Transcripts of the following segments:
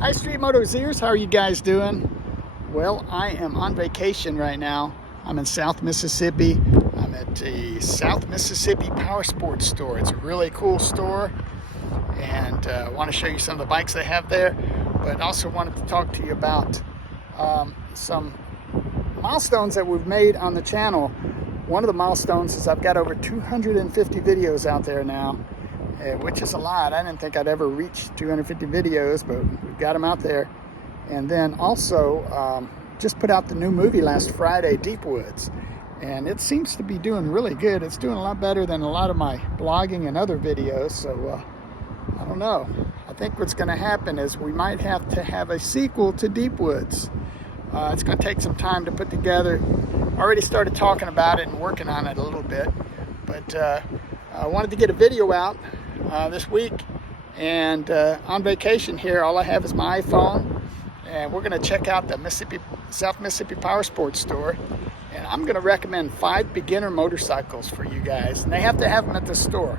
Hi Street Motoziers, how are you guys doing? Well, I am on vacation right now. I'm in South Mississippi. I'm at the South Mississippi Powersports store. It's a really cool store, and I want to show you some of the bikes they have there, but also wanted to talk to you about some milestones that we've made on the channel. One of the milestones is I've got over 250 videos out there now, which is a lot. I didn't think I'd ever reach 250 videos, but we've got them out there. And then also just put out the new movie last Friday, Deep Woods, and it seems to be doing really good. It's doing a lot better than a lot of my blogging and other videos, so I don't know. I think what's going to happen is we might have to have a sequel to Deep Woods. It's going to take some time to put together. Already started talking about it and working on it a little bit, but I wanted to get a video out this week, and on vacation here, all I have is my iPhone, and we're going to check out the South Mississippi Powersports store, and I'm going to recommend 5 beginner motorcycles for you guys, and they have to have them at the store.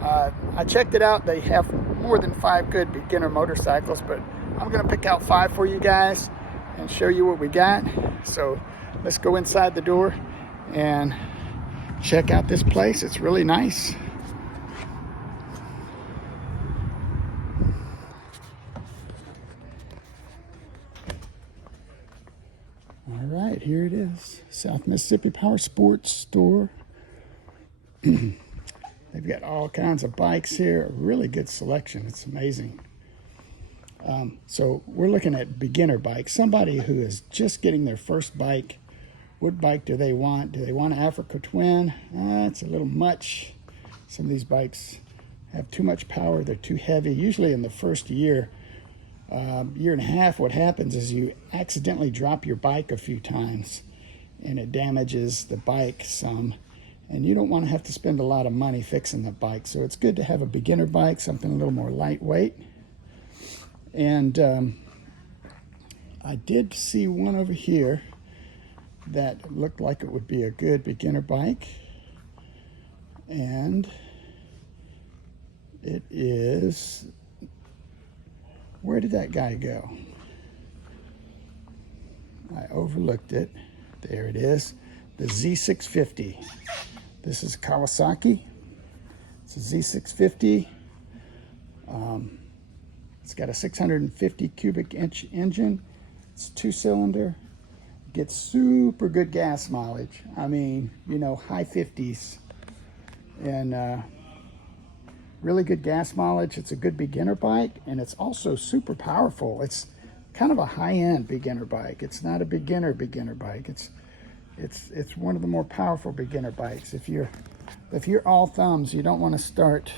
I checked it out. They have more than 5 good beginner motorcycles, but I'm going to pick out 5 for you guys and show you what we got. So let's go inside the door and check out this place. It's really nice. All right, here it is, South Mississippi Powersports store. They've got all kinds of bikes here, a really good selection. It's amazing. So we're looking at beginner bikes, somebody who is just getting their first bike. What bike do they want? Do they want an Africa Twin? It's a little much. Some of these bikes have too much power. They're too heavy. Usually in the first year and a half, what happens is you accidentally drop your bike a few times and it damages the bike some, and you don't want to have to spend a lot of money fixing the bike. So it's good to have a beginner bike, something a little more lightweight. And I did see one over here that looked like it would be a good beginner bike, and it is, where did that guy go? I overlooked it. There it is, the Z650. This is Kawasaki. It's a Z650. It's got a 650 cubic inch engine. It's 2-cylinder. Gets super good gas mileage. I mean, you know, high 50s. And really good gas mileage. It's a good beginner bike, and it's also super powerful. It's kind of a high-end beginner bike. It's not a beginner bike. It's one of the more powerful beginner bikes. If you're all thumbs, you don't want to start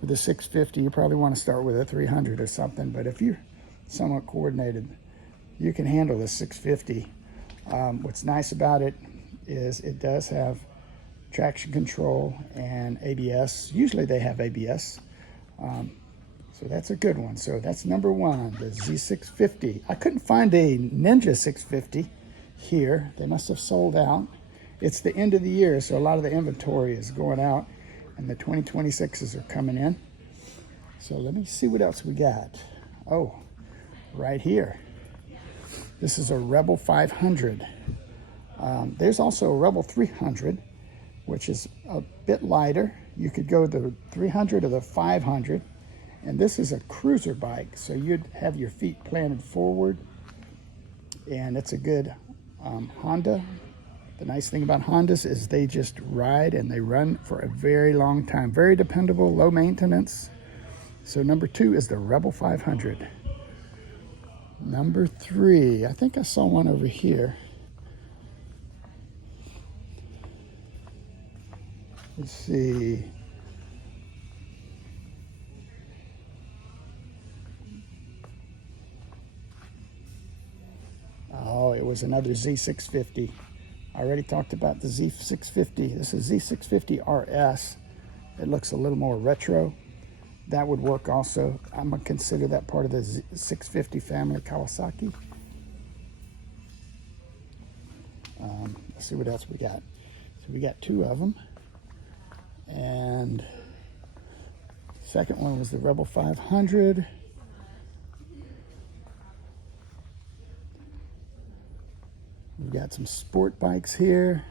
with a 650. You probably want to start with a 300 or something. But if you're somewhat coordinated, you can handle the 650. What's nice about it is it does have traction control and ABS. Usually they have ABS. So that's a good one. So that's number 1, the Z650. I couldn't find a Ninja 650 here. They must have sold out. It's the end of the year, so a lot of the inventory is going out, and the 2026s are coming in. So let me see what else we got. Oh, right here. This is a Rebel 500. There's also a Rebel 300, which is a bit lighter. You could go the 300 or the 500. And this is a cruiser bike, so you'd have your feet planted forward. And it's a good Honda. The nice thing about Hondas is they just ride and they run for a very long time. Very dependable, low maintenance. So number 2 is the Rebel 500. Number 3, I think I saw one over here. Let's see. Oh, it was another Z650. I already talked about the Z650. This is Z650 RS. It looks a little more retro. That would work also. I'm going to consider that part of the Z650 family, Kawasaki. Let's see what else we got. So we got 2 of them. And second one was the Rebel 500. We've got some sport bikes here.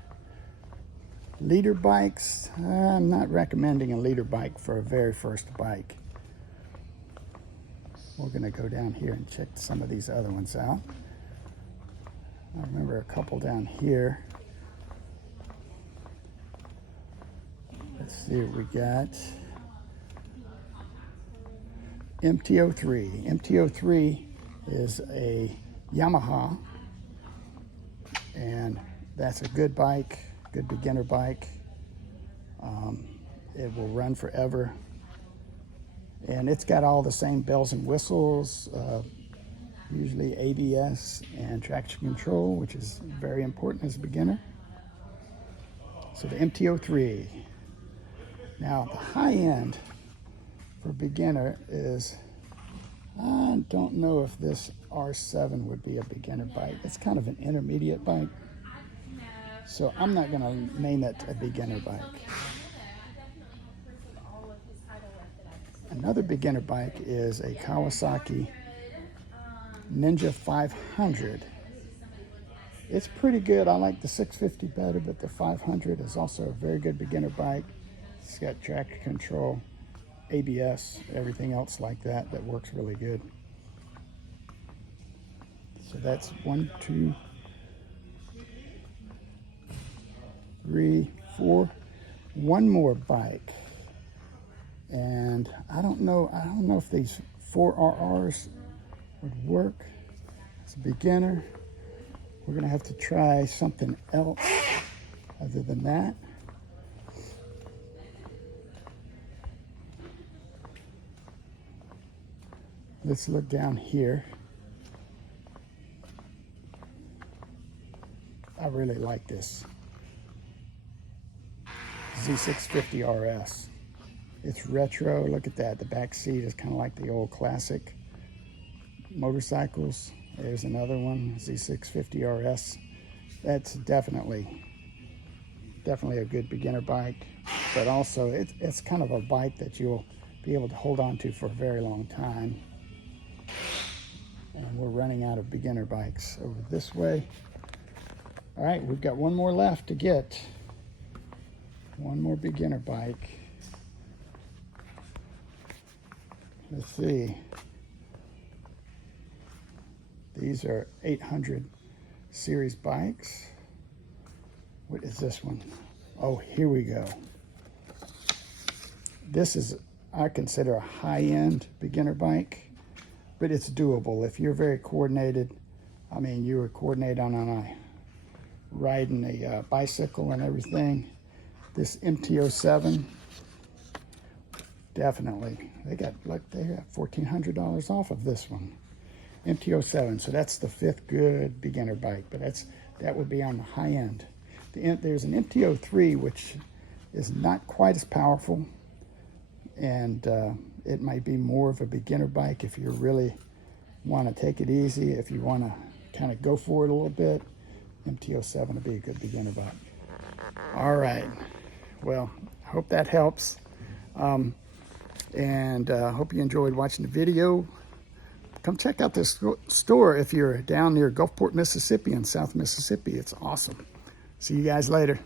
Leader bikes. I'm not recommending a leader bike for a very first bike. We're going to go down here and check some of these other ones out. I remember a couple down here. Let's see what we got. MT-03. MT-03 is a Yamaha, and that's a good bike, good beginner bike. It will run forever, and it's got all the same bells and whistles, usually ABS and traction control, which is very important as a beginner. So the MT-03. Now the high end for beginner is, I don't know if this R7 would be a beginner bike. It's kind of an intermediate bike, so I'm not going to name it a beginner bike. Another beginner bike is a Kawasaki Ninja 500. It's pretty good. I like the 650 better, but the 500 is also a very good beginner bike. It's got traction control, ABS, everything else like that that works really good. So that's 1, 2, 3, 4. One more bike. And I don't know if these 4RRs would work. As a beginner, we're gonna have to try something else other than that. Let's look down here. I really like this Z650 RS. It's retro. Look at that. The back seat is kind of like the old classic motorcycles. There's another one, Z650 RS. That's definitely a good beginner bike, but also it's kind of a bike that you'll be able to hold on to for a very long time. And we're running out of beginner bikes over this way. All right, we've got one more left to get. One more beginner bike. Let's see. These are 800 series bikes. What is this one? Oh, here we go. This is, I consider, a high-end beginner bike, but it's doable. If you're very coordinated, I mean, you were coordinated on riding a bicycle and everything, this MT-07, definitely. They got $1,400 off of this one. MT-07, so that's the 5th good beginner bike, but that would be on the high end. There's an MT-03, which is not quite as powerful, and it might be more of a beginner bike if you really want to take it easy. If you want to kind of go for it a little bit, MT-07 would be a good beginner bike. All right, well, I hope that helps. And hope you enjoyed watching the video. Come check out this store if you're down near Gulfport, Mississippi in South Mississippi. It's awesome. See you guys later.